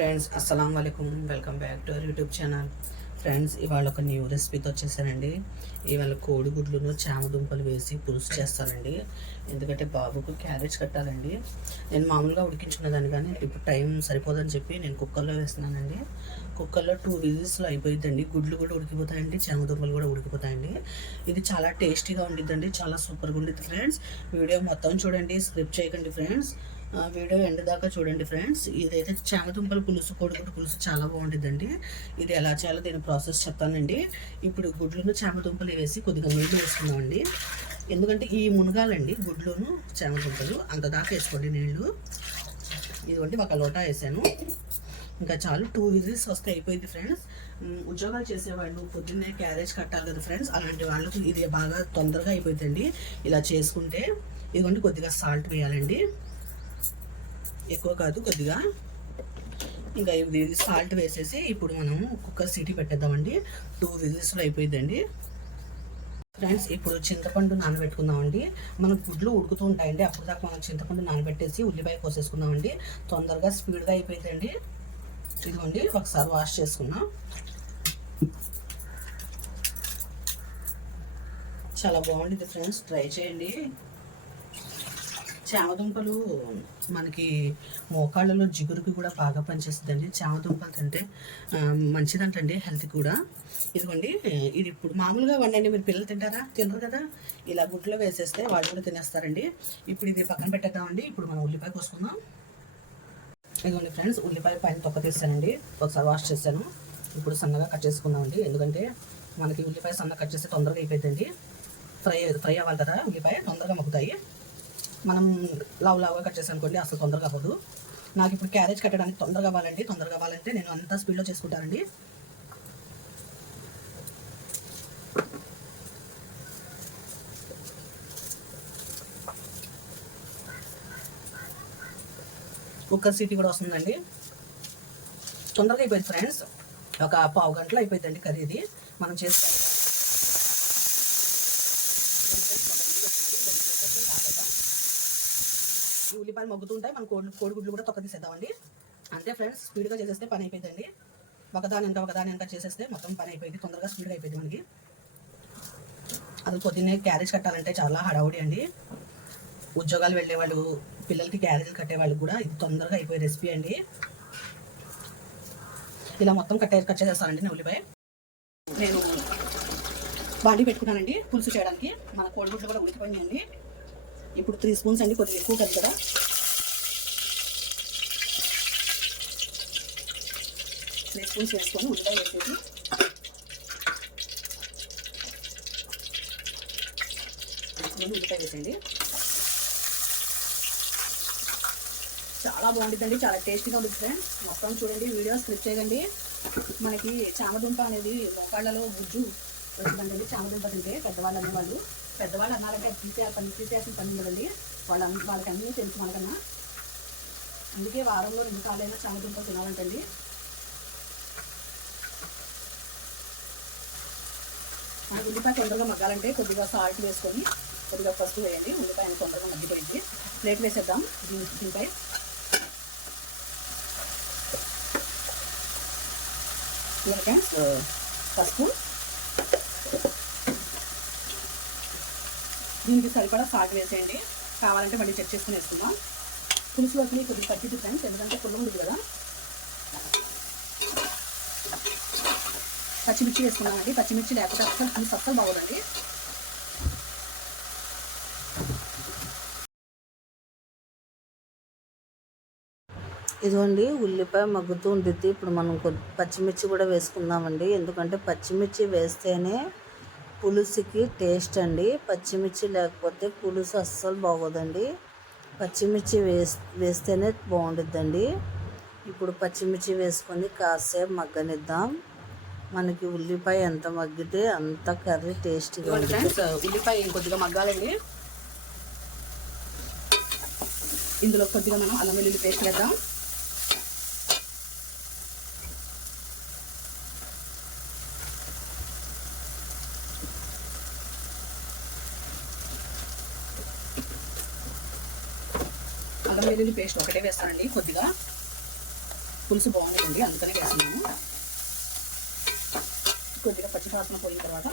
Friends అస్సలం వాలేకుమ్ welcome back to our YouTube channel. Friends ఇవాళ ఒక న్యూ రెసిపీతో వచ్చేసానండి. ఇవాళ కోడిగుడ్లను చామదుంపలు వేసి పులుసు చేస్తానండి. ఎందుకంటే బాబుకు క్యారేజ్ కట్టాలండి. నేను మామూలుగా ఉడికించుకునేదాన్ని కానీ ఇప్పుడు టైం సరిపోదని చెప్పి నేను కుక్కర్లో వేస్తున్నానండి. కుక్కర్లో 2 విజిల్స్లో అయిపోయిద్దండి. గుడ్లు కూడా ఉడికిపోతాయండి, చామదుంపలు కూడా ఉడికిపోతాయండి. ఇది చాలా టేస్టీగా ఉండిద్దండి, చాలా సూపర్గా ఉండిద్ది ఫ్రెండ్స్. వీడియో మొత్తం చూడండి, స్క్రిప్ట్ చేయకండి ఫ్రెండ్స్. వీడియో ఎండ్ దాకా చూడండి ఫ్రెండ్స్. ఇదైతే చామదుంపల పులుసు, కోడిగుడ్డు పులుసు చాలా బాగుంటుందండి. ఇది ఎలా చేయాలో దీని ప్రాసెస్ చెప్తానండి. ఇప్పుడు గుడ్లను చామదుంపలు వేసి కొద్దిగా నీళ్ళు వేసుకున్నామండి. ఎందుకంటే ఈ మునగాలండి గుడ్లను చామదుంపలు, అంత దాకా వేసుకోండి నీళ్ళు. ఇదిగోండి ఒక లోటా వేసాను, ఇంకా చాలు. 2 విజిల్స్ వస్తే అయిపోయింది ఫ్రెండ్స్. ఉద్యోగాలు చేసేవాళ్ళు పొద్దున్నే క్యారేజ్ కట్టాలి కదా ఫ్రెండ్స్, అలాంటి వాళ్ళకి ఇది బాగా తొందరగా అయిపోతుందండి ఇలా చేసుకుంటే. ఇదిగోండి కొద్దిగా సాల్ట్ వేయాలండి, ఎక్కువ కాదు కొద్దిగా. ఇంకా ఇది సాల్ట్ వేసేసి ఇప్పుడు మనం కుక్కర్ సీటీ పెట్టేద్దామండి. 2 విజిల్స్లో అయిపోయిందండి ఫ్రెండ్స్. ఇప్పుడు చింతపండు నానబెట్టుకుందామండి. మనం గుడ్లు ఉడుకుతూ ఉంటాయండి, అప్పుడు దాకా మనం చింతపండు నానబెట్టేసి ఉల్లిపాయ కోసేసుకుందామండి. తొందరగా స్పీడ్గా అయిపోయిందండి. ఇదిగోండి ఒకసారి వాష్ చేసుకున్నాం. చాలా బాగుంటుంది ఫ్రెండ్స్, ట్రై చేయండి. చామదుంపలు మనకి మోకాళ్ళలో జిగురుకి కూడా బాగా పనిచేస్తుందండి. చామదుంపలు తింటే మంచిదంటండి, హెల్త్ కూడా. ఇదిగోండి ఇది ఇప్పుడు మామూలుగా వండండి, మీరు పిల్లలు తింటారా? తినరు కదా. ఇలా గుడ్లో వేసేస్తే వాళ్ళు కూడా తినేస్తారండి. ఇప్పుడు ఇది పక్కన పెట్టేద్దామండి. ఇప్పుడు మనం ఉల్లిపాయ కోసుకుందాం. ఇదిగోండి ఫ్రెండ్స్, ఉల్లిపాయ పైన తొక్క తీసానండి, ఒకసారి వాష్ చేశాను. ఇప్పుడు సన్నగా కట్ చేసుకుందామండి. ఎందుకంటే మనకి ఉల్లిపాయ సన్నగా కట్ చేస్తే తొందరగా అయిపోతుందండి. ఫ్రై అవ్వాలి కదా, ఉల్లిపాయ తొందరగా మగ్గుతాయి. మనం లావుగా కట్ చేసాను అనుకోండి, అసలు తొందరగా అవ్వదు. నాకు ఇప్పుడు క్యారేజ్ కట్టడానికి తొందరగా కావాలంటే నేను అంతా స్పీడ్లో చేసుకుంటానండి. కుక్కర్ సీటీ కూడా వస్తుందండి. తొందరగా అయిపోయింది ఫ్రెండ్స్, ఒక పావు గంటలో అయిపోయిందండి కర్రీ. ఇది మనం చేస్తే ఈ ఉల్లిపాయలు మగ్గుతుంటాయి, మనం కోడిగుడ్లు కూడా తొక్క తీసేద్దామండి. అంతే ఫ్రెండ్స్, స్పీడ్గా చేసేస్తే పని అయిపోయిందండి. ఒకదాని వెనక చేసేస్తే మొత్తం పని అయిపోయింది, తొందరగా స్పీడ్గా అయిపోయింది మనకి. అసలు పొద్దున్నే క్యారేజ్ కట్టాలంటే చాలా హడావుడి అండి. ఉద్యోగాలు వెళ్ళే వాళ్ళు, పిల్లలకి క్యారేజీలు కట్టేవాళ్ళు కూడా ఇది తొందరగా అయిపోయే రెసిపీ అండి. ఇలా మొత్తం కట్ చేసేస్తానండి నేను ఉల్లిపాయ. నేను బాండి పెట్టుకున్నానండి పులుసు చేయడానికి. మన కోడిగుడ్లు కూడా ఉడికిపోయిందండి. ఇప్పుడు 3 స్పూన్స్ అండి, కొద్దిగా ఎక్కువ కదా. 3 స్పూన్స్ వేసుకొని ఉల్లిపాయ వేసేసి ఉల్లిపాయ వేసేయండి. చాలా బాగుంటుందండి, చాలా టేస్టీగా ఉంటుంది ఫ్రెండ్స్. మొత్తం చూడండి, వీడియో స్క్రిప్ట్ చేయండి. మనకి చామదుంప అనేది మోకాళ్ళలో గుజ్జు వచ్చిందండి. చామదుంప తింటే పెద్దవాళ్ళు అన్నారంటే తీసేయాల్సిన పని ఉండదండి. వాళ్ళకి అన్నీ తెలుసు మనకన్నా. అందుకే వారంలో 2 సార్లైనా చామదుంపలు తినాలంటండి. మనకి ఉల్లిపాయ తొందరగా మగ్గాలంటే కొద్దిగా సాల్ట్ వేసుకొని కొద్దిగా పసుపు వేయండి. ఉల్లిపాయ తొందరగా మగ్గిపోయింది. ప్లేట్ వేసేద్దాం దీనిపై. ఫ్రెండ్స్ పసుపు, దీనికి సరిపడా సాల్ట్ వేసేయండి. కావాలంటే మళ్ళీ చెక్ చేసుకుని వేసుకుందాం. పులుసులోకి కొద్దిగా తగ్గిద్ది ఫ్రెండ్స్, ఎందుకంటే పుల్ల ఉంటుంది కదా. పచ్చిమిర్చి వేసుకున్నామండి. పచ్చిమిర్చి లేకపోతే అస్సలు బాగోదండి. ఇదిగోండి ఉల్లిపాయ మగ్గుతూ ఉంటుంది. ఇప్పుడు మనం పచ్చిమిర్చి కూడా వేసుకుందామండి. ఎందుకంటే పచ్చిమిర్చి వేస్తేనే పులుసుకి టేస్ట్ అండి. పచ్చిమిర్చి లేకపోతే పులుసు అస్సలు బాగోదండి. పచ్చిమిర్చి వేస్తేనే బాగుంటుందండి. ఇప్పుడు పచ్చిమిర్చి వేసుకొని కాసేపు మగ్గనిద్దాం. మనకి ఉల్లిపాయ ఎంత మగ్గితే అంత కర్రీ టేస్టీగా ఉంటుంది. ఉల్లిపాయ కొద్దిగా మగ్గాలండి. ఇందులో కొద్దిగా మనం అల్లం వెల్లుల్లి పేస్ట్ వేద్దాం. అల్లం వెల్లుల్లి పేస్ట్ ఒకటే వేస్తానండి కొద్దిగా. పులుసు బాగుంటుందండి, అందుకనే వేస్తున్నాను. కొద్దిగా పచ్చివాసన పోయిన తర్వాత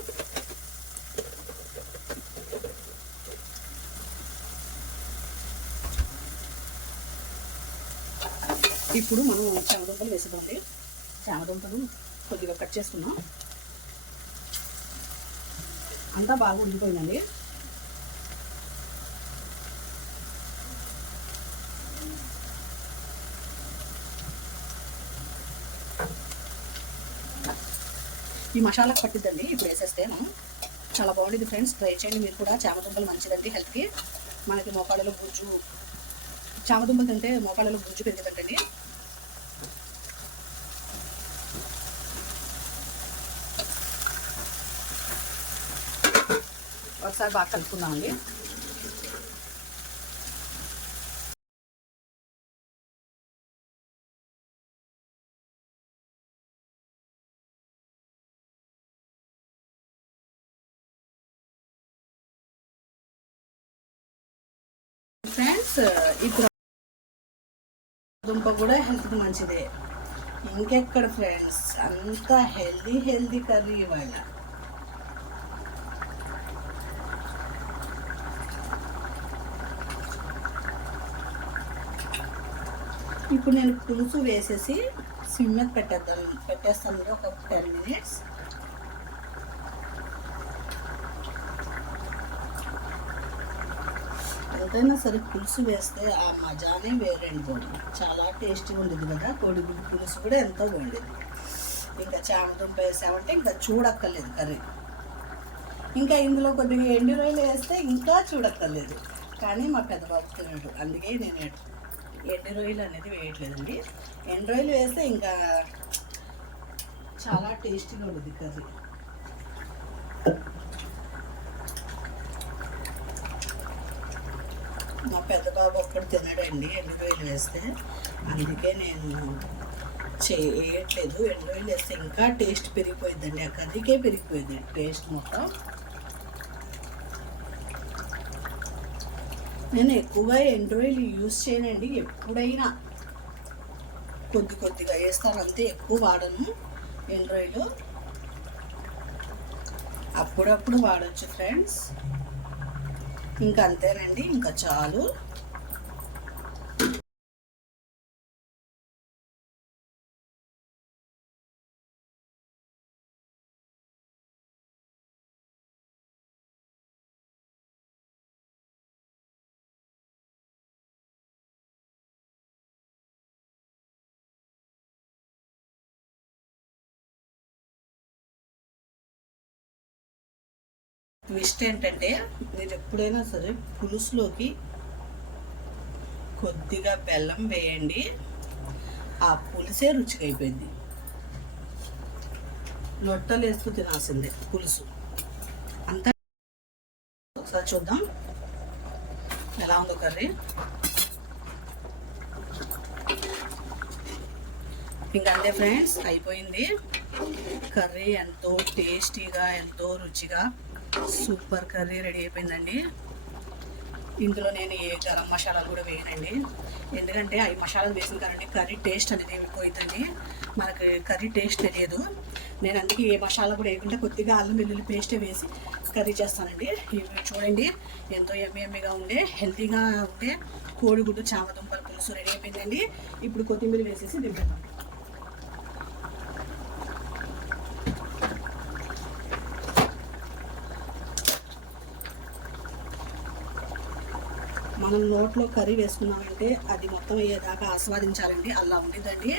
ఇప్పుడు మనం చామదుంపలు వేసేదండి. చామదుంపలు కొద్దిగా కట్ చేసుకున్నాం. అంతా బాగా ఉడికిపోయిందండి. ఈ మసాలాకు పట్టిద్దండి ఇప్పుడు వేసేస్తే మనం. చాలా బాగుంటుంది ఫ్రెండ్స్, ట్రై చేయండి మీరు కూడా. చామదుంపలు మంచిదండి హెల్త్కి. మనకి మోకాళ్ళలో గుజ్జు, చామదుంపలు తింటే మోకాళ్ళలో గుజ్జు పెరిగేటండి. ఒకసారి బాగా కలుపుకుందామండి. ఫ్రెండ్స్ ఇప్పుడు దుంప కూడా హెల్త్కి మంచిదే. ఇంకెక్కడ ఫ్రెండ్స్, అంతా హెల్దీ కర్రీ ఇవాళ. ఇప్పుడు నేను పులుసు వేసేసి సిమ్ మీద పెట్టేస్తాను ఒక 10 minutes. ఎంతైనా సరే పులుసు వేస్తే ఆ మజానే వేరండి బాబు. చాలా టేస్టీగా ఉండేది కదా. కోడిగుడ్డు పులుసు కూడా ఎంతో బాగుండేది. ఇంకా చామదుంప వేసామంటే ఇంకా చూడక్కర్లేదు కర్రీ. ఇంకా ఇందులో కొద్దిగా ఎండు రొయ్యలు వేస్తే ఇంకా చూడక్కర్లేదు. కానీ మా పెద్దబాబు తినడు, అందుకే నేను ఎండు రొయ్యలు అనేది వేయట్లేదండి. ఎండు రొయ్యలు వేస్తే ఇంకా చాలా టేస్టీగా ఉండేది కర్రీ. మా పెద్ద బాబు ఒక్కడు తినడండి ఎండు రొయ్యలు వేస్తే, అందుకే నేను వేయట్లేదు. ఎండు రొయ్యలు వేస్తే ఇంకా టేస్ట్ పెరిగిపోయిందండి, ఆ కర్రీకే పెరిగిపోయింది టేస్ట్ మొత్తం. నేను ఎక్కువగా ఎండు రొయ్యలు యూజ్ చేయనండి, ఎప్పుడైనా కొద్దిగా వేస్తాను అంతే, ఎక్కువ వాడను ఎండు రొయ్యలు. అప్పుడప్పుడు వాడచ్చు ఫ్రెండ్స్. ఇంకా అంతేనండి, ఇంకా చాలు. ట్విస్ట్ ఏంటంటే, మీరు ఎప్పుడైనా సరే పులుసులోకి కొద్దిగా బెల్లం వేయండి, ఆ పులుసే రుచిగా అయిపోయింది. లొట్టలు వేస్తూ తినాల్సిందే పులుసు అంతా. ఒకసారి చూద్దాం ఎలా ఉందో కర్రీ. ఇంకా అంతే ఫ్రెండ్స్, అయిపోయింది కర్రీ. ఎంతో టేస్టీగా, ఎంతో రుచిగా సూపర్ కర్రీ రెడీ అయిపోయిందండి. ఇందులో నేను ఏ గరం మసాలాలు కూడా వేయనండి, ఎందుకంటే అవి మసాలాలు వేసిన కానీ కర్రీ టేస్ట్ అనేది ఎక్కువైందండి. మనకి కర్రీ టేస్ట్ తెలియదు. నేను అందుకే ఏ మసాలా కూడా వేయకుండా కొద్దిగా అల్లం వెల్లుల్లి పేస్టే వేసి కర్రీ చేస్తానండి. ఇవి చూడండి, ఎంతో ఎమ్మెగా ఉండే హెల్తీగా ఉండే కోడిగుడ్డు చామదుంపల పులుసు రెడీ అయిపోయిందండి. ఇప్పుడు కొత్తిమీర వేసేసి దింపేద్దాం. మనం నోట్లో కర్రీ వేసుకున్నామంటే అది మొత్తం అయ్యేదాకా ఆస్వాదించాలండి, అలా ఉండేదండి.